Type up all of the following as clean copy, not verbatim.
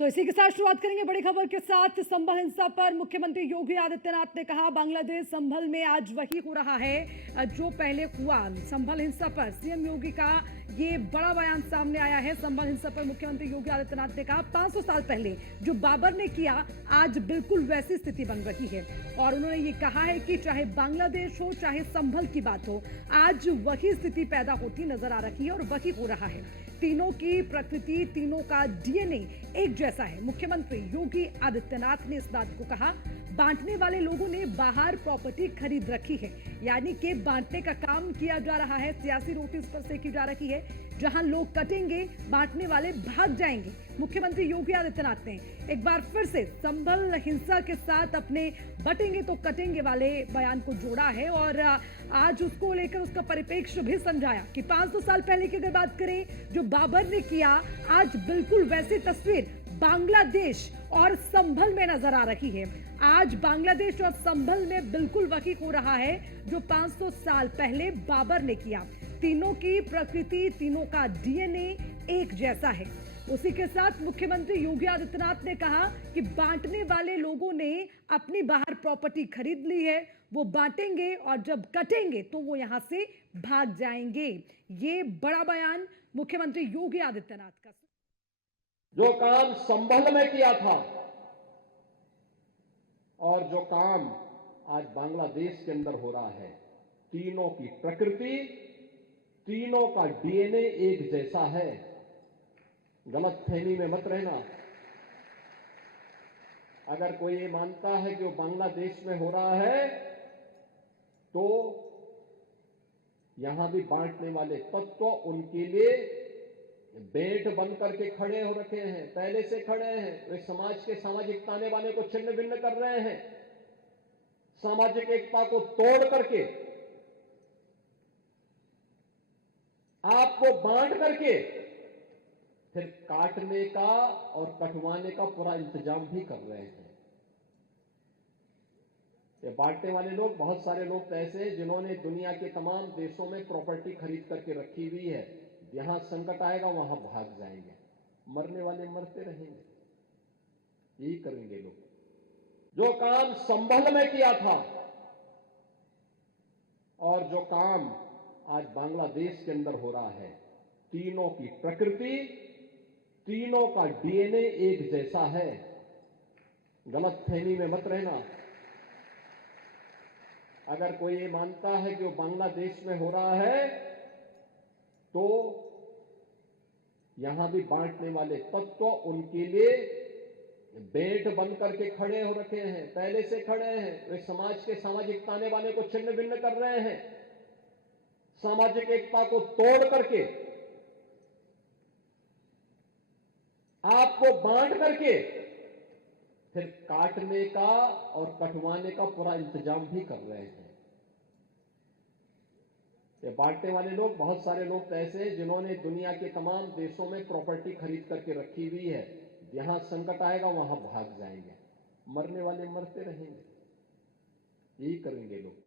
तो इसी के साथ शुरुआत करेंगे बड़ी खबर के साथ। संभल हिंसा पर मुख्यमंत्री योगी आदित्यनाथ ने कहा, बांग्लादेश संभल में आज वही हो रहा है जो पहले हुआ। संभल हिंसा पर सीएम योगी का ये बड़ा बयान सामने आया है। संभल हिंसा पर मुख्यमंत्री योगी आदित्यनाथ ने कहा, 500 साल पहले जो बाबर ने किया, आज बिल्कुल वैसी स्थिति बन रही है। और उन्होंने ये कहा है कि चाहे बांग्लादेश हो चाहे संभल की बात हो, आज वही स्थिति पैदा होती नजर आ रही है और वही हो रहा है। तीनों की प्रकृति, तीनों का डीएनए एक जैसा है। मुख्यमंत्री योगी आदित्यनाथ ने इस बात को कहा। बांटने वाले लोगों ने बाहर प्रॉपर्टी खरीद रखी है, यानी कि बांटने का काम किया जा रहा है। सियासी रोटी इस पर सेकी जा रही है। जहां लोग कटेंगे, बांटने वाले भाग जाएंगे। मुख्यमंत्री योगी आदित्यनाथ ने एक बार फिर से संभल हिंसा के साथ अपने बटेंगे तो कटेंगे वाले बयान को जोड़ा है और आज उसको लेकर उसका परिप्रेक्ष्य भी समझाया कि 500 साल पहले की अगर बात करें जो बाबर ने किया, आज बिल्कुल वैसी तस्वीर बांग्लादेश और संभल में नजर आ रही है। आज बांग्लादेश और संभल में बिल्कुल वही हो रहा है जो 500 साल पहले बाबर ने किया। तीनों की प्रकृति, तीनों का डीएनए एक जैसा है। उसी के साथ मुख्यमंत्री योगी आदित्यनाथ ने कहा कि बांटने वाले लोगों ने अपनी बाहर प्रॉपर्टी खरीद ली है, वो बांटेंगे और जब कटेंगे तो वो यहां से भाग जाएंगे। ये बड़ा बयान मुख्यमंत्री योगी आदित्यनाथ का। जो काम संभल में किया था और जो काम आज बांग्लादेश के अंदर हो रहा है, तीनों की प्रकृति, तीनों का डीएनए एक जैसा है। गलतफहमी में मत रहना। अगर कोई ये मानता है कि वो बांग्लादेश में हो रहा है, तो यहां भी बांटने वाले तत्व उनके लिए बेट बन करके खड़े हो रखे हैं, पहले से खड़े हैं। वे समाज के सामाजिक ताने बाने को छिन्न भिन्न कर रहे हैं, सामाजिक एकता को तोड़ करके, आपको बांट करके फिर काटने का और कटवाने का पूरा इंतजाम भी कर रहे हैं। ये बांटने वाले लोग, बहुत सारे लोग तो ऐसे हैं जिन्होंने दुनिया के तमाम देशों में प्रॉपर्टी खरीद करके रखी हुई है। यहां संकट आएगा वहां भाग जाएंगे, मरने वाले मरते रहेंगे। यही करेंगे लोग। जो काम संभल में किया था और जो काम आज बांग्लादेश के अंदर हो रहा है, तीनों की प्रकृति, तीनों का डीएनए एक जैसा है। गलतफहमी में मत रहना। अगर कोई ये मानता है कि वो बांग्लादेश में हो रहा है, तो यहां भी बांटने वाले तत्व उनके लिए बेट बन करके खड़े हो रखे हैं, पहले से खड़े हैं। वे समाज के सामाजिक ताने बाने को छिन्न भिन्न कर रहे हैं, सामाजिक एकता को तोड़ करके, आपको बांट करके फिर काटने का और कटवाने का पूरा इंतजाम भी कर रहे हैं। ये बांटने वाले लोग, बहुत सारे लोग तो ऐसे हैं जिन्होंने दुनिया के तमाम देशों में प्रॉपर्टी खरीद करके रखी हुई है। यहां संकट आएगा वहां भाग जाएंगे, मरने वाले मरते रहेंगे। यही करेंगे लोग।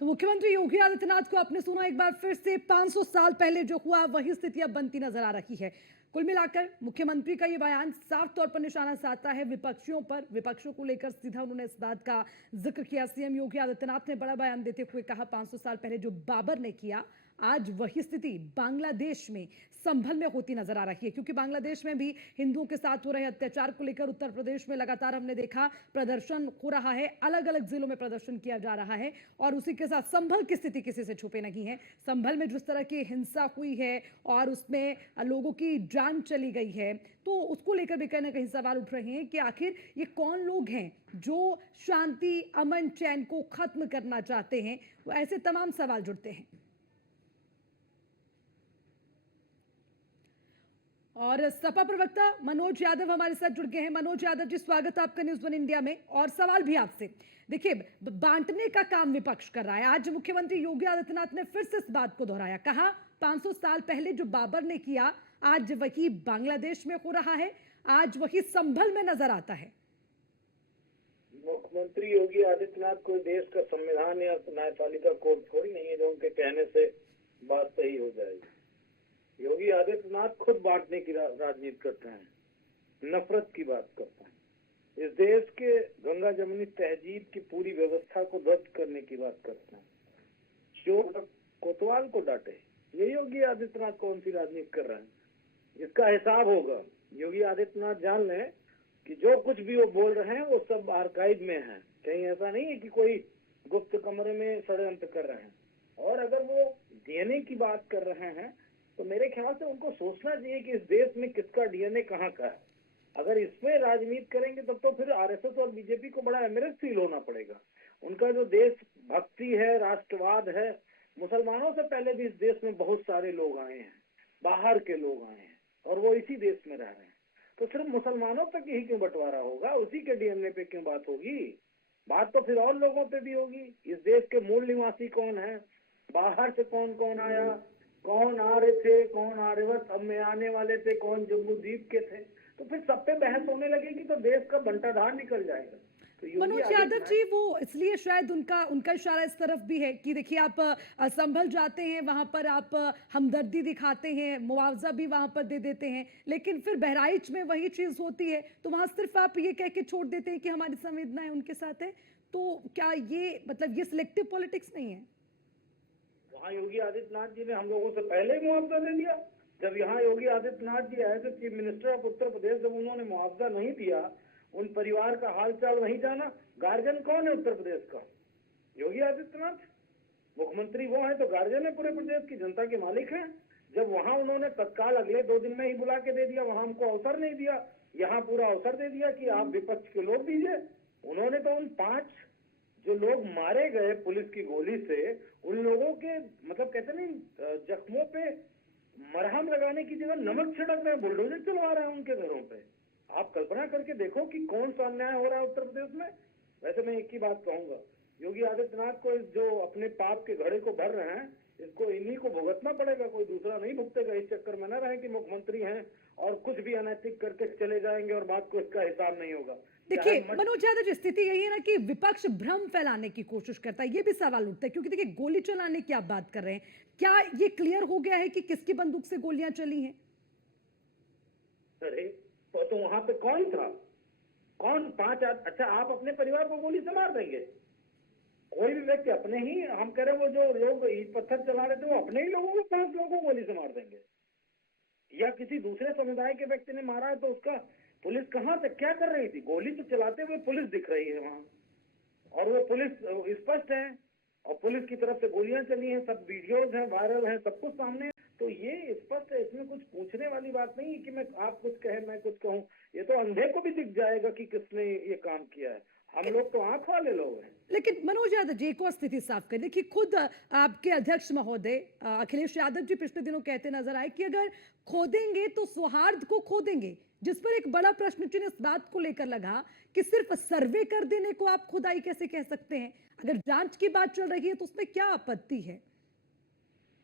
तो मुख्यमंत्री योगी आदित्यनाथ को आपने सुना एक बार फिर से, 500 साल पहले जो हुआ वही स्थिति अब बनती नजर आ रही है। कुल मिलाकर मुख्यमंत्री का ये बयान साफ तौर पर निशाना साधता है विपक्षियों पर। विपक्षों को लेकर सीधा उन्होंने इस बात का जिक्र किया। सीएम योगी आदित्यनाथ ने बड़ा बयान देते हुए कहा, 500 साल पहले जो बाबर ने किया, आज वही स्थिति बांग्लादेश में संभल में होती नजर आ रही है। क्योंकि बांग्लादेश में भी हिंदुओं के साथ हो रहे अत्याचार को लेकर उत्तर प्रदेश में लगातार हमने देखा प्रदर्शन हो रहा है, अलग अलग जिलों में प्रदर्शन किया जा रहा है। और उसी के साथ संभल की स्थिति किसी से छुपे नहीं है। संभल में जिस तरह की हिंसा हुई है और उसमें लोगों की जान चली गई है, तो उसको लेकर भी कहीं ना कहीं सवाल उठ रहे हैं कि आखिर ये कौन लोग हैं जो शांति, अमन, चैन को खत्म करना चाहते हैं। वो ऐसे तमाम सवाल जुड़ते हैं। और सपा प्रवक्ता मनोज यादव हमारे साथ जुड़ गए हैं। मनोज यादव जी, स्वागत है आपका न्यूज़ वन इंडिया में। और सवाल भी आपसे, देखिए, बांटने का काम विपक्ष कर रहा है। आज मुख्यमंत्री योगी आदित्यनाथ ने फिर से इस बात को दोहराया, कहा 500 साल पहले जो बाबर ने किया, आज वही बांग्लादेश में हो रहा है, आज वही संभल में नजर आता है। मुख्यमंत्री योगी आदित्यनाथ कोई देश का संविधान या न्यायपालिका कोड थोड़ी नहीं है जो उनके कहने से बात सही हो जाएगी। योगी आदित्यनाथ खुद बांटने की राजनीति करते हैं। नफरत की बात करता है। इस देश के गंगा जमुनी तहजीब की पूरी व्यवस्था को ध्वस्त करने की बात करता है। जो कोतवाल को डांटे, ये योगी आदित्यनाथ कौन सी राजनीति कर रहे हैं? इसका हिसाब होगा। योगी आदित्यनाथ जान लें कि जो कुछ भी वो बोल रहे हैं वो सब आर्काइव में है। कहीं ऐसा नहीं है कि कोई गुप्त कमरे में षड्यंत्र कर रहे हैं। और अगर वो डीएनए की बात कर रहे हैं तो मेरे ख्याल से उनको सोचना चाहिए कि इस देश में किसका डीएनए कहाँ का है। अगर इसमें राजनीति करेंगे तब तो फिर आरएसएस और बीजेपी को बड़ा एमरेस फील होना पड़ेगा। उनका जो देश भक्ति है, राष्ट्रवाद है, मुसलमानों से पहले भी इस देश में बहुत सारे लोग आए हैं, बाहर के लोग आए हैं और वो इसी देश में रह रहे हैं। तो सिर्फ मुसलमानों तक ही क्यों बंटवारा होगा? उसी के डीएनए पे क्यों बात होगी? बात तो फिर और लोगों पे भी होगी। इस देश के मूल निवासी कौन है, बाहर से कौन कौन आया, कौन आ रहे थे, कौन आर्यवत अब में आने वाले थे, कौन जम्मू द्वीप के थे, तो फिर सब पे बहस होने लगेगी तो देश का बंटाधार निकल जाएगा। तो योगी मनोज यादव आदित्यनाथ जी, वो इसलिए शायद उनका इशारा इस तरफ भी है कि देखिए आप संभल जाते हैं, वहां पर आप हमदर्दी दिखाते हैं, मुआवजा भी वहां पर दे देते हैं, लेकिन फिर बहराइच में वही चीज होती है तो वहां सिर्फ आप ये कह के छोड़ देते हैं कि हमारी संवेदनाएं उनके साथ है। तो क्या ये मतलब ये सिलेक्टिव पॉलिटिक्स नहीं है? वहाँ योगी आदित्यनाथ जी ने हम लोगों से पहले ही मुआवजा दे दिया। जब यहाँ योगी आदित्यनाथ जी आए थे chief minister of Uttar Pradesh, जब उन्होंने मुआवजा नहीं दिया, उन परिवार का हालचाल नहीं जाना। गार्जियन कौन है उत्तर प्रदेश का? योगी आदित्यनाथ। मुख्यमंत्री वो है तो गार्जियन है पूरे प्रदेश की जनता के मालिक हैं। जब वहाँ उन्होंने तत्काल अगले 2 दिन में ही बुला के दे दिया, वहाँ हमको अवसर नहीं दिया, यहाँ पूरा अवसर दे दिया कि आप विपक्ष के लोग दीजिए। उन्होंने तो उन 5 जो लोग मारे गए पुलिस की गोली से, उन लोगों के मतलब कहते नहीं जख्मों पे मरहम लगाने की जगह नमक छिड़क रहे हैं, बुलडोजर चलवा रहे हैं उनके घरों पे। आप कल्पना करके देखो कि कौन सा अन्याय हो रहा है उत्तर प्रदेश में। वैसे मैं एक ही बात कहूंगा, योगी आदित्यनाथ को इस जो अपने पाप के घड़े को भर रहे हैं, इसको इन्हीं को भुगतना पड़ेगा, कोई दूसरा नहीं भुगतेगा। इस चक्कर में न रहे कि मुख्यमंत्री हैं और कुछ भी अनैतिक करके चले जाएंगे और बात को इसका हिसाब नहीं होगा। देखिए मनोज यादव जी, स्थिति यही है ना कि विपक्ष भ्रम फैलाने की कोशिश करता है, ये भी सवाल उठता है क्योंकि देखिए गोली चलाने की आप बात कर रहे हैं, क्या ये क्लियर हो गया है कि किसकी बंदूक से गोलियां चली हैं? अरे तो वहां पे कौन था? कौन 5 अच्छा आप अपने परिवार को गोली से मार देंगे? कोई भी व्यक्ति अपने ही, हम कह रहे वो जो लोग ईट पत्थर चला रहे थे वो अपने ही लोगों को 5 लोगों को गोली से मार देंगे? या किसी दूसरे समुदाय के व्यक्ति ने मारा है तो उसका पुलिस कहाँ से क्या कर रही थी? गोली तो चलाते हुए पुलिस दिख रही है वहां और वो पुलिस स्पष्ट है और पुलिस की तरफ से गोलियां चली हैं, सब वीडियोज हैं, वायरल है, सब कुछ सामने है। तो ये स्पष्ट है, इसमें कुछ पूछने वाली बात नहीं है कि मैं आप कुछ कहे मैं कुछ कहूँ। ये तो अंधे को भी दिख जाएगा कि किसने ये काम किया है। हम लोग तो आंख वाले लोग हैं। लेकिन मनोज यादव जी, एक और स्थिति साफ कर देखिए, खुद आपके अध्यक्ष महोदय अखिलेश यादव जी पिछले दिनों कहते नजर आए कि अगर खोदेंगे तो सौहार्द को खो देंगे, जिस पर एक बड़ा प्रश्न चिन्ह इस बात को लेकर लगा कि सिर्फ सर्वे कर देने को आप खुदाई कैसे कह सकते हैं? अगर जांच की बात चल रही है तो उसमें क्या आपत्ति है?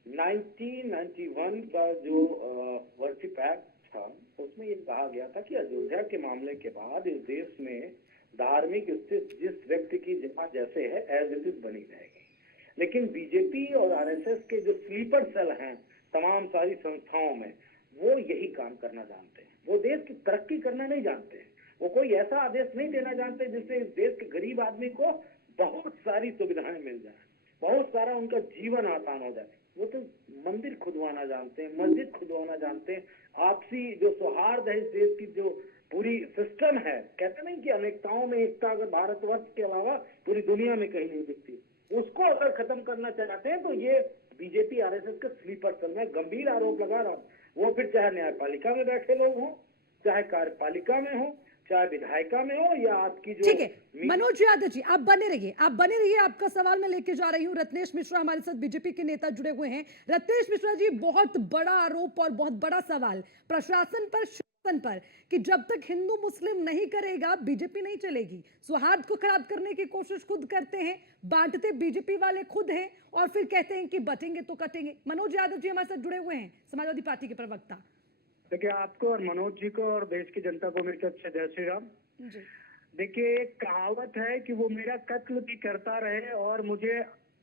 1991 का जो वर्शिप एक्ट था उसमें ये कहा गया था कि अयोध्या के मामले के बाद इस देश में धार्मिक स्थिति जिस व्यक्ति की जहाँ जैसे है एज इट इज बनी रहेगी। लेकिन बीजेपी और आरएसएस के जो स्लीपर सेल हैं तमाम सारी संस्थाओं में, वो यही काम करना जानते हैं। वो देश की तरक्की करना नहीं जानते हैं। वो कोई ऐसा आदेश नहीं देना जानते जिससे इस देश के गरीब आदमी को बहुत सारी सुविधाएं मिल जाए, बहुत सारा उनका जीवन आसान हो जाए। वो तो मंदिर खुदवाना जानते हैं, मस्जिद खुदवाना जानते हैं। आपसी जो सौहार्द है इस देश की जो पूरी सिस्टम है, कहते नहीं कि अनेकताओं में एकता अगर भारतवर्ष के अलावा पूरी दुनिया में कहीं नहीं दिखती, उसको अगर खत्म करना चाहते हैं तो ये बीजेपी आरएसएस के स्लीपर सेल में गंभीर आरोप लगा रहा हूँ। वो फिर चाहे न्यायपालिका में बैठे लोग हों, चाहे कार्यपालिका में हो, चाहे विधायिका में हो, या आपकी जो ठीक है मनोज यादव जी, आप बने रहिए। आपका सवाल मैं लेके जा रही हूँ। रत्नेश मिश्रा हमारे साथ बीजेपी के नेता जुड़े हुए हैं। रत्नेश मिश्रा जी, बहुत बड़ा आरोप और बहुत बड़ा सवाल प्रशासन पर, शासन पर, कि जब तक हिंदू मुस्लिम नहीं करेगा बीजेपी नहीं चलेगी। सौहार्द को खराब करने की कोशिश खुद करते हैं, बांटते बीजेपी वाले खुद हैं और फिर कहते हैं कि बटेंगे तो कटेंगे। मनोज यादव जी हमारे साथ जुड़े हुए हैं, समाजवादी पार्टी के प्रवक्ता। देखिए, आपको और मनोज जी को और देश की जनता को मेरी तरफ से जय श्री राम। देखिए, एक कहावत है कि वो मेरा कत्ल भी करता रहे और मुझे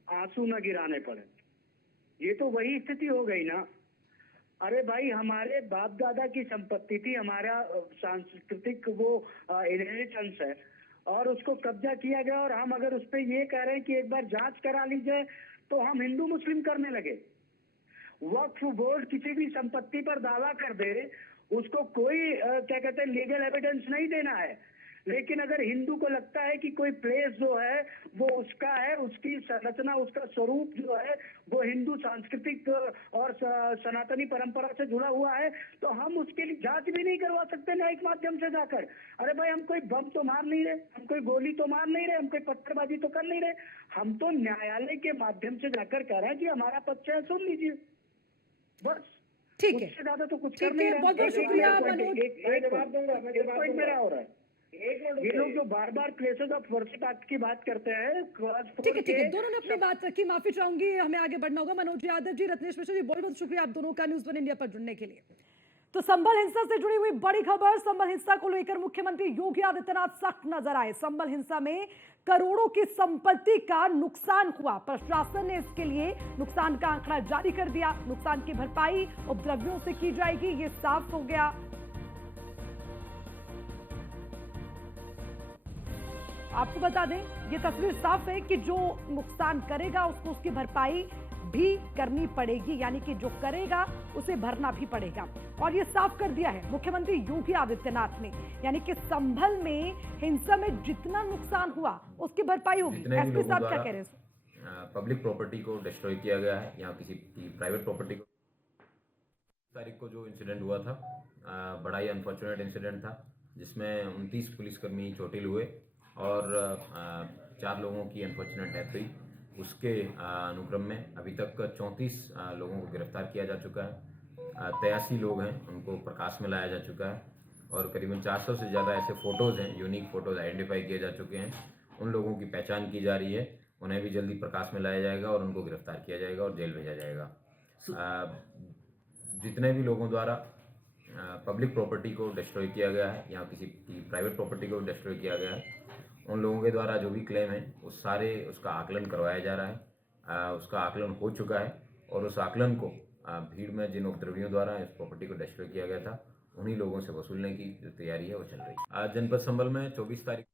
आंसू न गिराने पड़े। ये तो वही स्थिति हो गई ना। अरे भाई, हमारे बाप दादा की संपत्ति थी, हमारा सांस्कृतिक वो इनहेरिटेंस है, और उसको कब्जा किया गया। और हम अगर उस पर ये कह रहे हैं कि एक बार जांच करा ली जाए, तो हम हिंदू मुस्लिम करने लगे। वक्फ बोर्ड किसी भी संपत्ति पर दावा कर दे, उसको कोई क्या कहते हैं, लीगल एविडेंस नहीं देना है। लेकिन अगर हिंदू को लगता है कि कोई प्लेस जो है वो उसका है, उसकी संरचना, उसका स्वरूप जो है वो हिंदू सांस्कृतिक और सनातनी परंपरा से जुड़ा हुआ है, तो हम उसके लिए जांच भी नहीं करवा सकते न्यायिक माध्यम से जाकर। अरे भाई, हम कोई बम तो मार नहीं रहे, हम कोई गोली तो मार नहीं रहे, हम कोई पत्थरबाजी तो कर नहीं रहे। हम तो न्यायालय के माध्यम से जाकर कह रहे हैं कि हमारा पक्ष है, सुन लीजिए, बस। ठीक है, उससे ज्यादा तो कुछ ठीक कर नहीं है, रहे। बहुत बहुत शुक्रिया मनोज। मैं जवाब दूंगा, मैं एक जवाब पॉइंट दूंगा। मेरा हो रहा है। एक मिनट ये लोग रुकिए। जो बार बार प्लेसेस ऑफ वर्शिप एक्ट की बात करते हैं, ठीक है, ठीक है, दोनों ने अपनी बात रखी, माफी चाहूंगी, हमें आगे बढ़ना होगा। मनोज यादव जी, रत्नेश मिश्रा जी, बहुत बहुत शुक्रिया आप दोनों का न्यूज़ 1 इंडिया पर जुड़ने के लिए। तो संभल हिंसा से जुड़ी हुई बड़ी खबर। संभल हिंसा को लेकर मुख्यमंत्री योगी आदित्यनाथ सख्त नजर आए। संभल हिंसा में करोड़ों की संपत्ति का नुकसान हुआ। प्रशासन ने इसके लिए नुकसान का आंकड़ा जारी कर दिया। नुकसान की भरपाई उपद्रवियों से की जाएगी, ये साफ हो गया। आपको बता दें, ये तस्वीर साफ है कि जो नुकसान करेगा उसको उसकी भरपाई भी करनी पड़ेगी, यानी कि जो करेगा उसे भरना भी पड़ेगा। और ये साफ कर दिया है मुख्यमंत्री योगी आदित्यनाथ ने, यानी कि संभल में हिंसा में जितना नुकसान हुआ उसकी भरपाई होगी। एसपी साहब क्या कह रहे हैं? पब्लिक प्रॉपर्टी को डिस्ट्रॉय किया गया है या किसी की प्राइवेट प्रॉपर्टी को। तारीख को जो इंसिडेंट हुआ था, बड़ा ही अनफॉर्चुनेट इंसिडेंट था, जिसमें 29 पुलिसकर्मी चोटिल हुए और 4 लोगों की अनफॉर्चुनेट डेथ हुई। उसके अनुक्रम में अभी तक 34 लोगों को गिरफ्तार किया जा चुका है। 83 लोग हैं, उनको प्रकाश में लाया जा चुका है, और करीबन 400 से ज़्यादा ऐसे फ़ोटोज़ हैं, यूनिक फ़ोटोज़ आइडेंटिफाई किए जा चुके हैं। उन लोगों की पहचान की जा रही है, उन्हें भी जल्दी प्रकाश में लाया जाएगा और उनको गिरफ्तार किया जाएगा और जेल भेजा जाएगा। जितने भी लोगों द्वारा पब्लिक प्रॉपर्टी को डिस्ट्रॉय किया गया है या किसी की प्राइवेट प्रॉपर्टी को डिस्ट्रॉय किया गया है, उन लोगों के द्वारा जो भी क्लेम है उस सारे उसका आकलन करवाया जा रहा है। उसका आकलन हो चुका है, और उस आकलन को भीड़ में जिन उपद्रवियों द्वारा इस प्रॉपर्टी को डिस्ट्रॉय किया गया था, उन्हीं लोगों से वसूलने की जो तैयारी है वो चल रही है। आज जनपद संभल में 24 तारीख